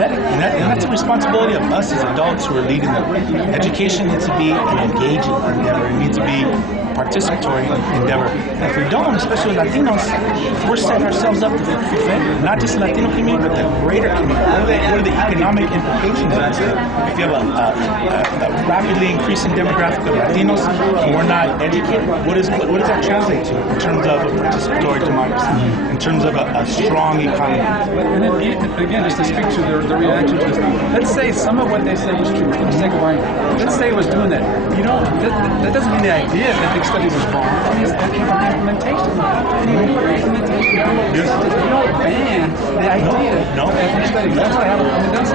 empathetic, and that's a responsibility of us as adults who are leading them. Education needs to be an engaging endeavor. It needs to be participatory endeavor. And if we don't, especially Latinos, we're setting ourselves up to failure. Not just the Latino community, but the greater community. What are the economic implications of this? If you have a rapidly increasing demographic of Latinos and we're not educated, what does that translate to in terms of a participatory democracy, in terms of a strong economy? And then, again, just to speak to the reaction to this, let's say some of what they said was true. For the sake of argument, let's say it was doing that. You know, that doesn't mean the idea that the study was wrong. It means the implementation. You don't ban the idea of ethnic studies. That's what I have. I mean, that's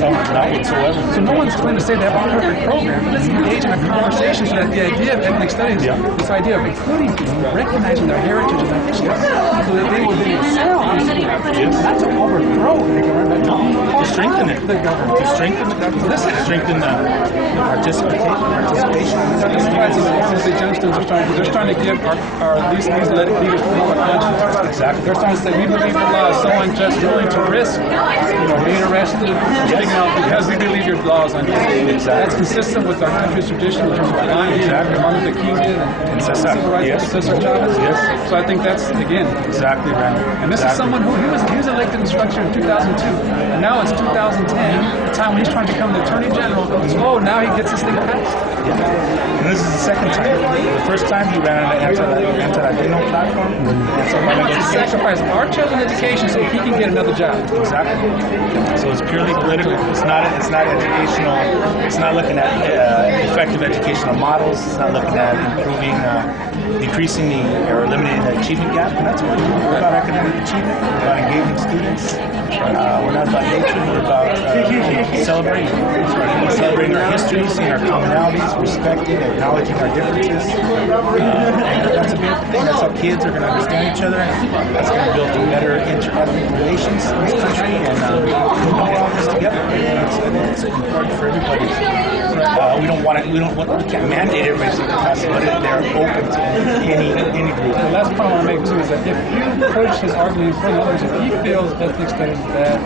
not whatsoever. So no one's going to say they have a perfect program. But let's engage in a conversation so that the idea of ethnic studies, this idea of including people, recognizing their heritage and their history, so that they will then excel in school. Not to overthrow the government, but to strengthen it. To strengthen the government. To strengthen the participation. That's why the Johnston's are trying to give these leaders more conscience. Exactly. They're trying to say we believe the law is so unjust, willing to risk, being arrested, getting out because we believe your law is unjust. Exactly. That's consistent with our country's tradition in terms of lying, Martin Luther King did, and civil rights, Cesar Chavez. Yes. So I think that's again exactly right. And this is someone who he was elected in structure in 2002, and now it's 2010, the time when he's trying to become the Attorney General. Oh, now he gets this thing passed. Yeah. And this is the second time. The first time he ran on an anti-Latino platform. And so he wants to sacrifice our children's education so he can get another job. Exactly. So it's purely political. It's not educational. It's not looking at effective educational models. It's not looking at improving, decreasing or eliminating the achievement gap. And that's what we're about academic achievement. We're about engaging students. We're not about nature. We're about celebrating our history, seeing our commonalities, respecting, acknowledging our differences. That's a beautiful thing. That's how kids are going to understand each other. That's going to build better inter-ethnic relations in this country, and we'll all this together. It's important for everybody. We can't mandate everybody to class, but they're open to any group. The last point I want to make too is that if you push his argument in front of others, if he feels ethnic studies is bad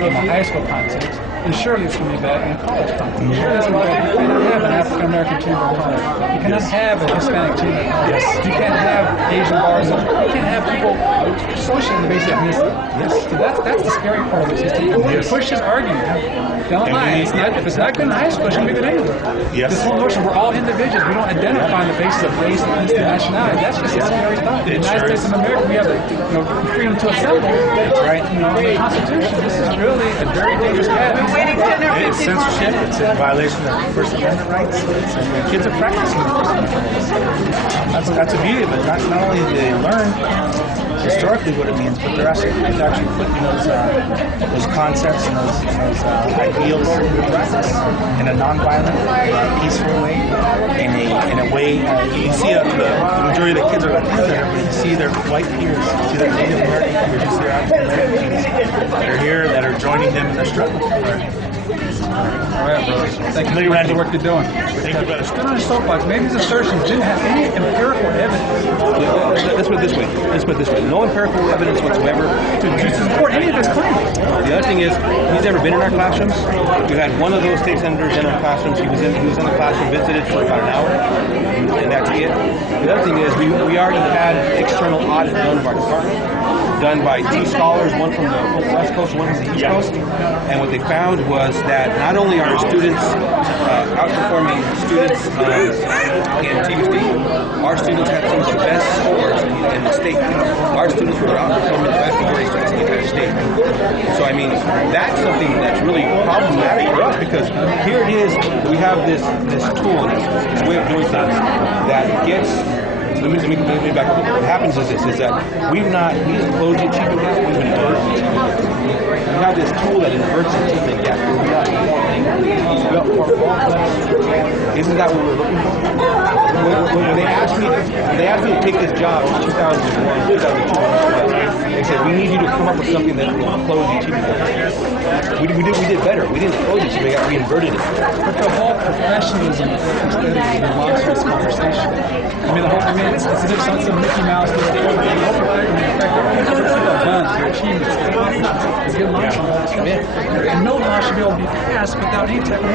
in a high school context, then surely it's going to be bad in a college context. Surely it's going to be bad. You cannot have an African American chamber of commerce. You cannot have a Hispanic chamber of commerce. Yes. You can't have Asian bars. You can't have people associated with basic ethnicity. Yes. So that's the scary part of the system. Yes. Push his argument. Don't lie. If it's not good in high school, it shouldn't be good anywhere. Yes. This whole notion we're all individuals. We don't identify on the basis of race, ethnicity, nationality. That's just a scary thought. In the United States of America, we have the freedom to assemble. Right. The Constitution. This is really a very dangerous path. It's censorship. It's in violation of First Amendment rights. And kids are practicing the First Amendment rights. That's a beauty of it. Not only do they learn historically what it means, but they're actually putting those concepts and those ideals into practice in a nonviolent, peaceful way. In a way, you see the majority of the kids are Latinos there, but you see their white peers, you see their Native American peers, you see their African American peers that are here, that are joining them in their struggle. All right, brothers. Thank you for the work you're doing. Thank you, brother. Stood on his soapbox. Maybe his assertions didn't have any empirical evidence. Let's put it this way. No empirical evidence whatsoever to support any of his claims. The other thing is, he's never been in our classrooms. We had one of those state senators in our classrooms. He was in the classroom, visited for about an hour, and that's it. The other thing is, we already had external audit done of our department, done by two scholars, one from the West Coast, one from the East Coast, and what they found was that not only are students outperforming students in TVC, our students had some of the best scores in the state. Our students were outperforming the vast majority of students in the entire state. So I mean, that's something that's really problematic for us, because here it is, we have this tool, this way of doing things that gets. Let me back up. What happens is that we didn't close the achievement gap, we've inverted the achievement gap. We have this tool that inverts the achievement gap. Isn't that what we're looking for? When they asked me to take this job in 2001, 2002, they said, we need you to come up with something that will close the achievement gap. We we did better. We didn't close it, so we inverted it. But the whole professionalism of the study is lost in this conversation. I mean, it's as if some Mickey Mouse little program. The whole program, in fact, they're buns, their achievements, is getting lost in all this stuff. And no law should be able to be passed without any type of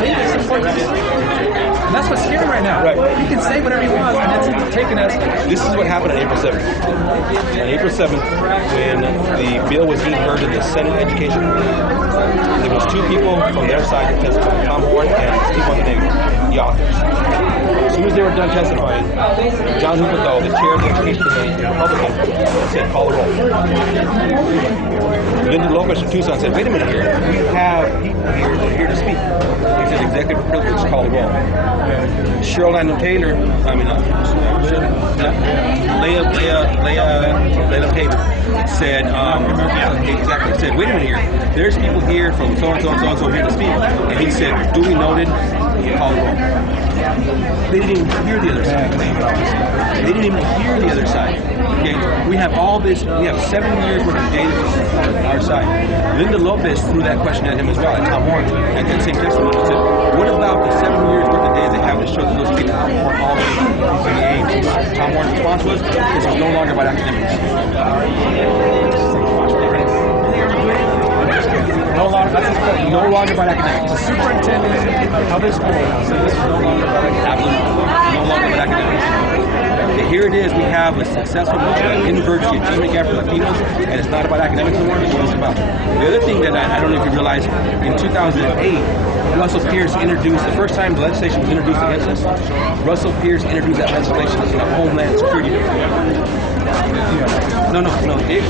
data support. And that's what's scary right now. Right. You can say whatever you want, and it's taken us. This is what happened on April 7th. On April 7th, when the bill was being heard in the Senate Education, there was two people from their side that testified, Tom Horn and Steve Montenegro, the authors. As soon as they were done testifying, John Hoopendahl, the chair of the Education Committee, Republican, said, call the roll. Linda Lopez from Tucson said, wait a minute here, we have people here that are here to speak. He said, executive privilege, call the roll. Cheryl Landon Taylor, Leah Taylor said, exactly, said, wait a minute here, there's people here from so-and-so and so-and-so here to speak. And he said, duly noted, call the roll. They didn't even hear the other side. They didn't even hear the other side. Okay, we have all this. We have 7 years worth of data on our side. Linda Lopez threw that question at him as well, and Tom Horn, at that same testimony. He said, "What about the 7 years worth of data they have to show that those people are all in the age?" Tom Horn's response was, "This is no longer about academics." No longer about academics. The superintendent of this school said this is no longer about academics. Absolutely. No longer about academics. Okay, here it is. We have a successful inverse the achievement gap for Latinos, and it's not about academics anymore. It's what it's about. The other thing that I don't know if you realize, in 2008, Russell Pierce introduced, the first time the legislation was introduced against us, Russell Pierce introduced that legislation in a Homeland Security bill. No. It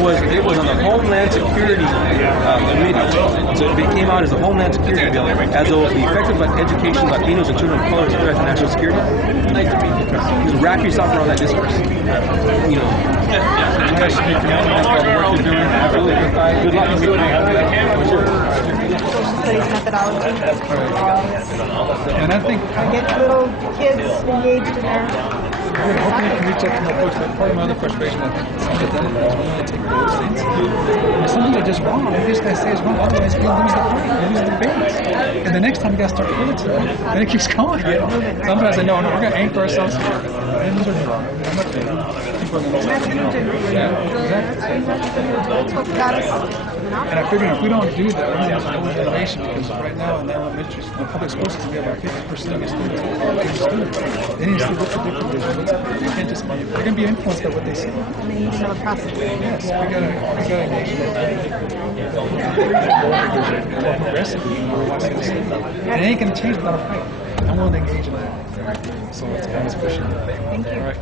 was on the Homeland Security committee. So it came out as a Homeland Security bill, as though the effective education of Latinos and children of color is a threat to national security. Just wrap yourself around that discourse. You know. Good luck. Studies methodology. And I think Get little kids engaged in their. hopefully you can reach out to more folks. But part of my other frustration, I think, some of them is we only take those things. And some things are just wrong. If this guy says wrong, otherwise we lose the point. We lose the debates. And the next time you got to start proving to them, then it keeps going. Sometimes I know, no, we're going to anchor ourselves here. And these are wrong. I'm not kidding. People are going to say, That's what got us. and I figure if we don't do that, we're going to have some innovation because right now in the elementary, the public school system, we have about 50% of students. They need to see what's the difference. You can't just, they're going to be influenced by what they see. And they need to know the process. Yes, we gotta engage more progressively. And it ain't gonna change without a fight. I'm willing to engage in that. So it's pushing. Thank you. All right.